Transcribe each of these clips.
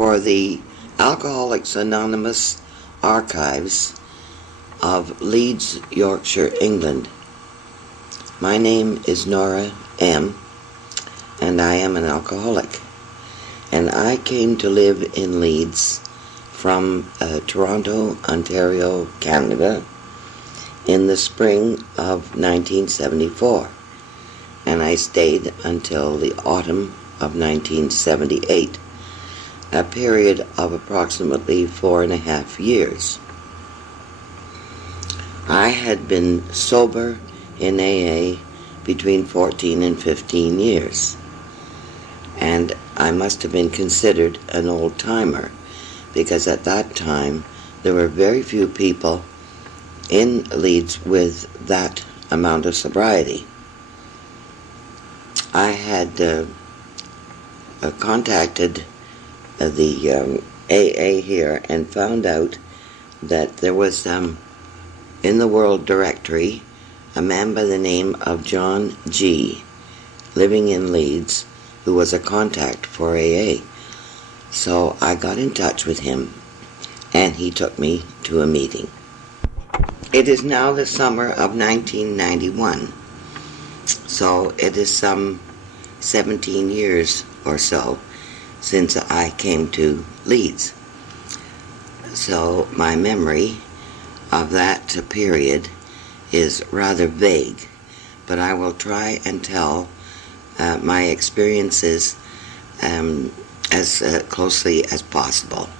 for the Alcoholics Anonymous archives of Leeds, Yorkshire, England. My name is Nora M, and I am an alcoholic. And I came to live in Leeds from Toronto, Ontario, Canada, in the spring of 1974. And I stayed until the autumn of 1978, a period of approximately 4.5 years. I had been sober in AA between 14 and 15 years, and I must have been considered an old-timer, because at that time there were very few people in Leeds with that amount of sobriety. I had contacted the AA here and found out that there was in the World Directory a man by the name of John G. living in Leeds who was a contact for AA. So I got in touch with him and he took me to a meeting. It is now the summer of 1991, so it is some 17 years or so since I came to Leeds. So my memory of that period is rather vague, but I will try and tell my experiences as closely as possible,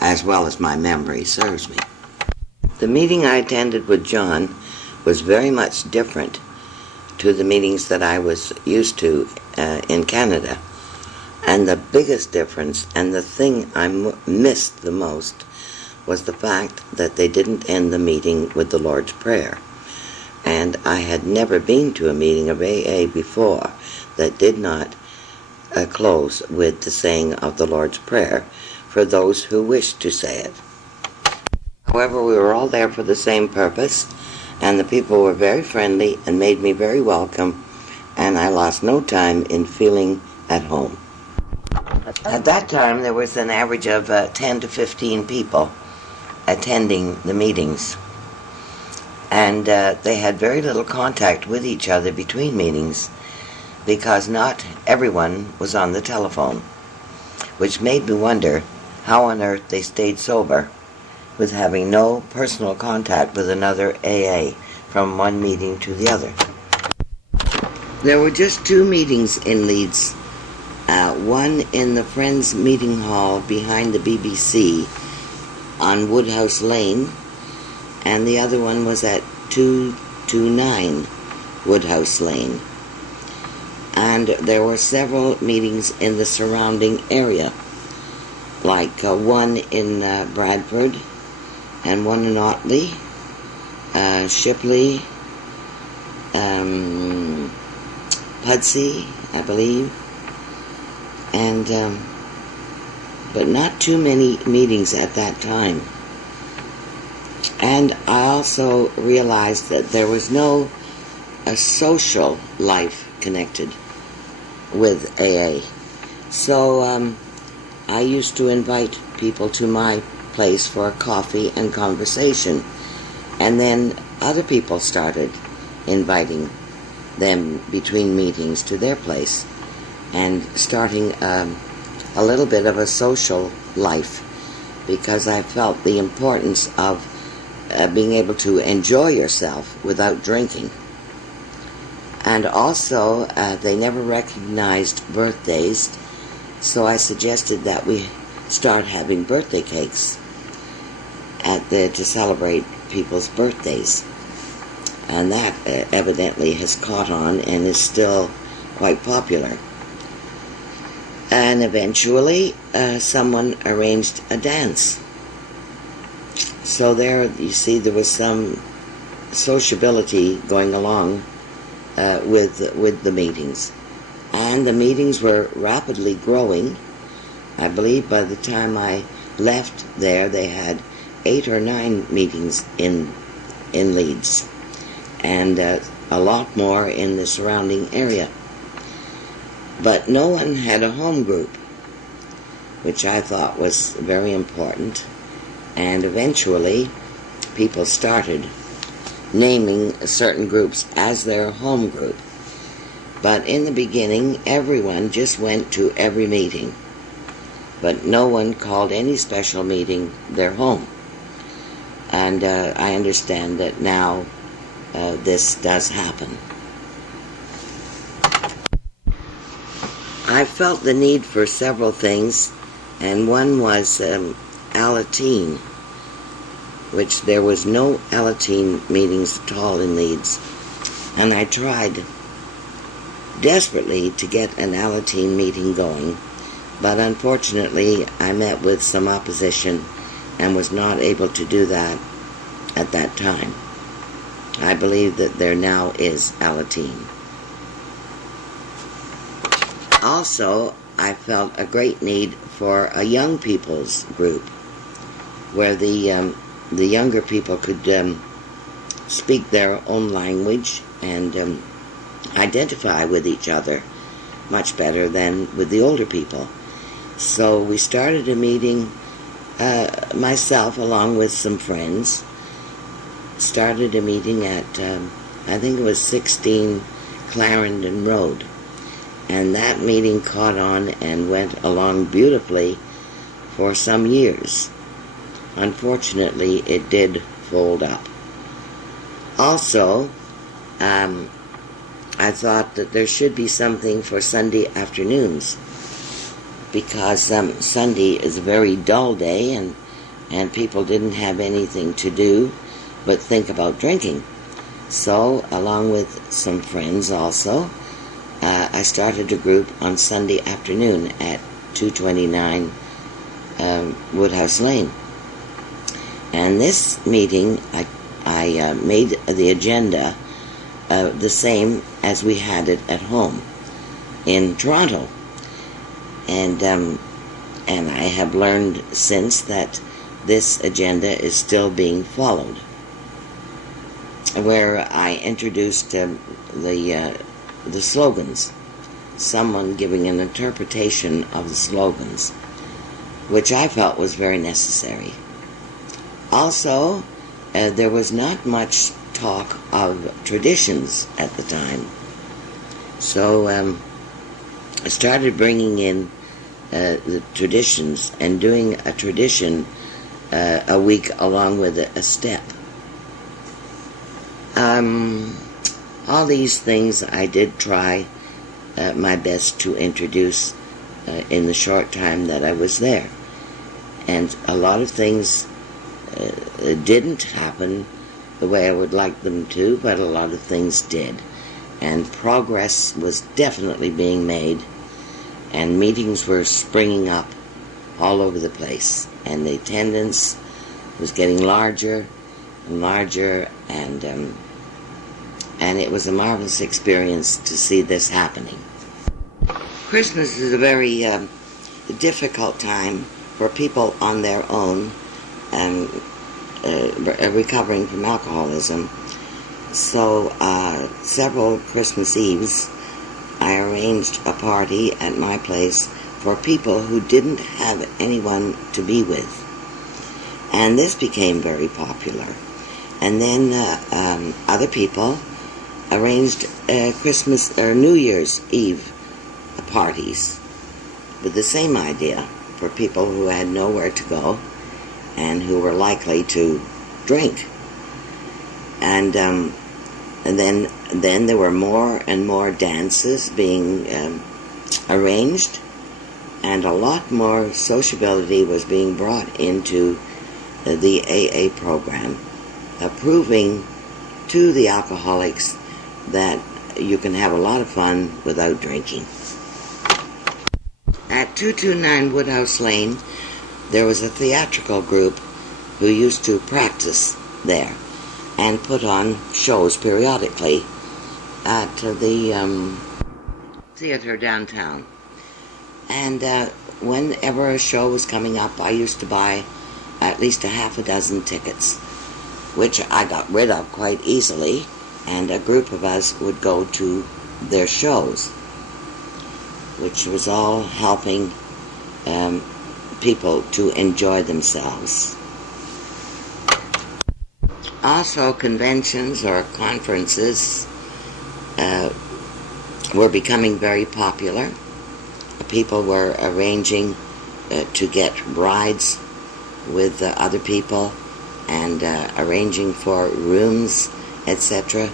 as well as my memory serves me. The meeting I attended with John was very much different to the meetings that I was used to in Canada. And the biggest difference, and the thing I missed the most, was the fact that they didn't end the meeting with the Lord's Prayer. And I had never been to a meeting of AA before that did not close with the saying of the Lord's Prayer for those who wished to say it. However, we were all there for the same purpose, and the people were very friendly and made me very welcome, and I lost no time in feeling at home. At that time, there was an average of 10 to 15 people attending the meetings, and they had very little contact with each other between meetings because not everyone was on the telephone, which made me wonder how on earth they stayed sober with having no personal contact with another AA from one meeting to the other. There were just 2 meetings in Leeds, one in the Friends Meeting Hall behind the BBC on Woodhouse Lane, and the other one was at 229 Woodhouse Lane. And there were several meetings in the surrounding area, like one in Bradford, and one in Otley, Shipley, Pudsey, I believe, and but not too many meetings at that time. And I also realized that there was no social life connected with AA. So I used to invite people to my place for coffee and conversation, and then other people started inviting them between meetings to their place and starting a little bit of a social life, because I felt the importance of being able to enjoy yourself without drinking. And also they never recognized birthdays, so I suggested that we start having birthday cakes to celebrate people's birthdays. And that evidently has caught on and is still quite popular. And eventually someone arranged a dance. So there, you see, there was some sociability going along with the meetings. And the meetings were rapidly growing. I believe by the time I left there, they had 8 or 9 meetings in Leeds, and a lot more in the surrounding area. But no one had a home group. which I thought was very important. And eventually, people started naming certain groups as their home group. But in the beginning, everyone just went to every meeting. But no one called any special meeting their home. And I understand that now this does happen. I felt the need for several things, and one was Alateen, which there was no Alateen meetings at all in Leeds. And I tried desperately to get an Alateen meeting going, but unfortunately I met with some opposition and was not able to do that at that time. I believe that there now is Alateen. Also, I felt a great need for a young people's group where the younger people could speak their own language and identify with each other much better than with the older people. So we started a meeting, myself along with some friends, started a meeting at, I think it was 16 Clarendon Road. And that meeting caught on and went along beautifully for some years. Unfortunately, it did fold up. Also, I thought that there should be something for Sunday afternoons, because Sunday is a very dull day and people didn't have anything to do but think about drinking. So, along with some friends also, I started a group on Sunday afternoon at 229 Woodhouse Lane. And this meeting, I made the agenda the same as we had it at home in Toronto. And I have learned since that this agenda is still being followed, where I introduced the slogans, someone giving an interpretation of the slogans, which I felt was very necessary. Also, there was not much talk of traditions at the time. So I started bringing in the traditions and doing a tradition a week along with a step. All these things I did try my best to introduce in the short time that I was there. And a lot of things didn't happen the way I would like them to, but a lot of things did. And progress was definitely being made, and meetings were springing up all over the place. And the attendance was getting larger and larger, and it was a marvelous experience to see this happening. Christmas is a very difficult time for people on their own and recovering from alcoholism. So several Christmas Eves, I arranged a party at my place for people who didn't have anyone to be with. And this became very popular. And then other people arranged Christmas or New Year's Eve parties with the same idea for people who had nowhere to go and who were likely to drink. And then there were more and more dances being arranged, and a lot more sociability was being brought into the AA program, proving to the alcoholics that you can have a lot of fun without drinking. At 229 Woodhouse Lane, there was a theatrical group who used to practice there and put on shows periodically at the theater downtown. And whenever a show was coming up, I used to buy at least a half a dozen tickets, which I got rid of quite easily, and a group of us would go to their shows, which was all helping people to enjoy themselves. Also, conventions or conferences were becoming very popular. People were arranging to get rides with other people and arranging for rooms, etc.,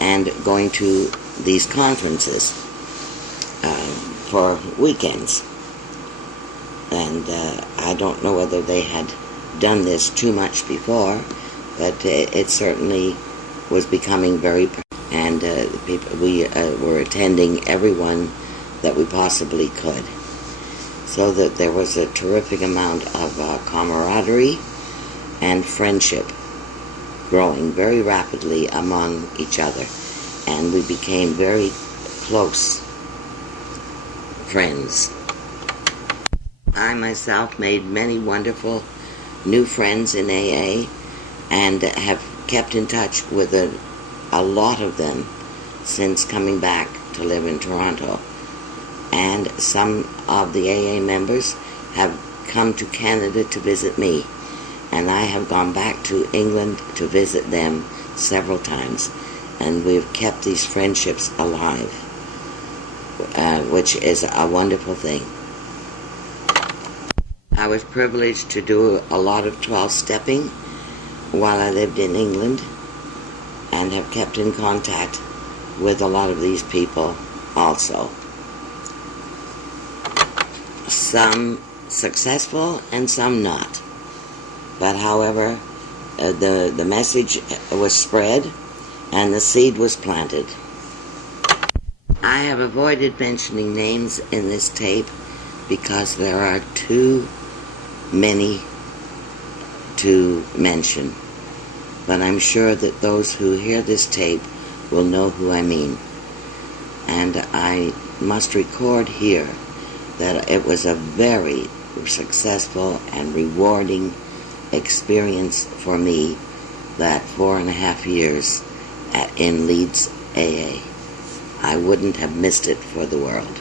and going to these conferences for weekends. And I don't know whether they had done this too much before, but it certainly was becoming very, and we were attending everyone that we possibly could. So that there was a terrific amount of camaraderie and friendship growing very rapidly among each other. And we became very close friends. I myself made many wonderful new friends in AA and have kept in touch with a lot of them since coming back to live in Toronto. And some of the AA members have come to Canada to visit me, and I have gone back to England to visit them several times, and we've kept these friendships alive, which is a wonderful thing. I was privileged to do a lot of 12-stepping while I lived in England, and have kept in contact with a lot of these people also. Some successful and some not. But however, the message was spread and the seed was planted. I have avoided mentioning names in this tape because there are too many to mention. But I'm sure that those who hear this tape will know who I mean. And I must record here that it was a very successful and rewarding experience for me, that 4.5 years in Leeds AA. I wouldn't have missed it for the world.